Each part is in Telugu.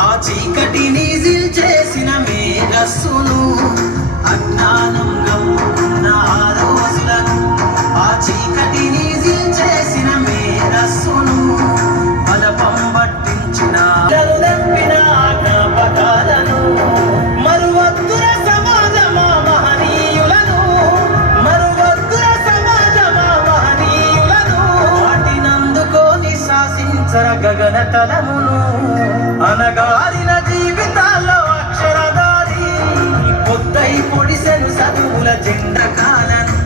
ఆ చీకటిని చేసిన మేఘస్సును అజ్ఞానం గమ్ముకున్న ఆ రోజులను ఆ చీకటిని చేసిన మేఘస్సును బలపం పట్టించిన జ్ఞాపకాలను మరువద్దుర సమాజమా మహనీయులను మరువద్దుర సమాజమా మహనీయులను వాటినందుకోని శాసించర గగన తలమును అనగారిన జీవితాల్లో అక్షరదారి పొద్దై పొడిసెను చదువుల జెండ కాలను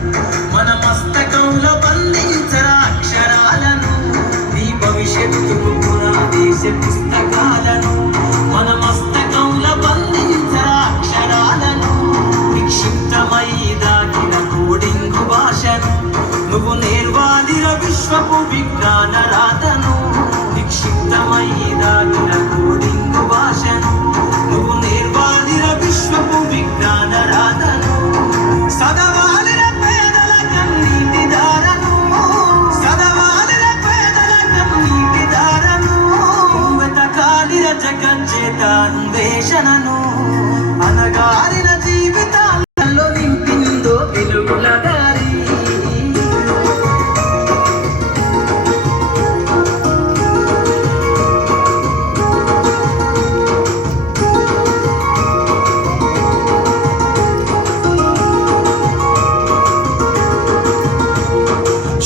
మన మస్తకంలో బంధించర అక్షరాలను నీ భవిష్యత్తుకు పునాదేశ పుస్తకాలను మన మస్తకంలో బంధించర అక్షరాలను నిక్షిప్తమై దాగిన కోడింగు భాషను నువ్వు నేర్వాలిర విశ్వపు విజ్ఞాన రాధను నిక్షిప్తమై దాగిన కోడింగు భాషను నువ్వు నేర్వాలిర విశ్వపు విజ్ఞాన రాధను సదవాలిర పేదల కన్నీటి దారను సదవాలిర పేదల కన్నీటి దారను వెతకాలిర జగజ్జేత అన్వేషణను అనగారిన జీవితాలలో నింపిందో వెలుగుల దారి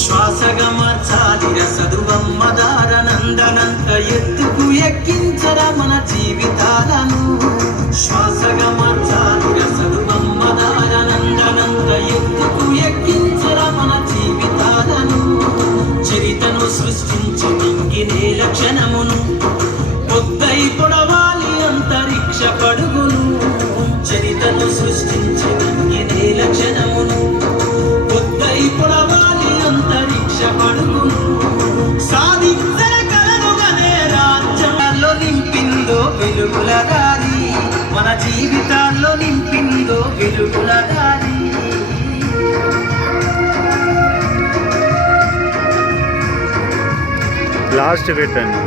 శ్వాసగా మార్చాలిర చదువమ్మ దారనందనంత ఎత్తుకు ఎక్కించర మన జీవితాలను శ్వాసగా మార్చాలిర చదువమ్మ దారనందనంత ఎత్తుకు ఎక్కించర మన జీవితాలను చరితను సృష్టించి నింగి నేల క్షణమును పొద్దై పొడవాలి అంతరిక్ష పడుగును చరితను సృష్టించి నింగి నేల క్షణమును పొద్దై పొడవాలి అంతరిక్ష పడుగును సాధించే కలలుగానే రాజ్యాల్లో నింపిందో వెలుగుల దారి మన జీవితాల్లో నింపిందో వెలుగుల దారి లాస్ట్ పెట్టండి.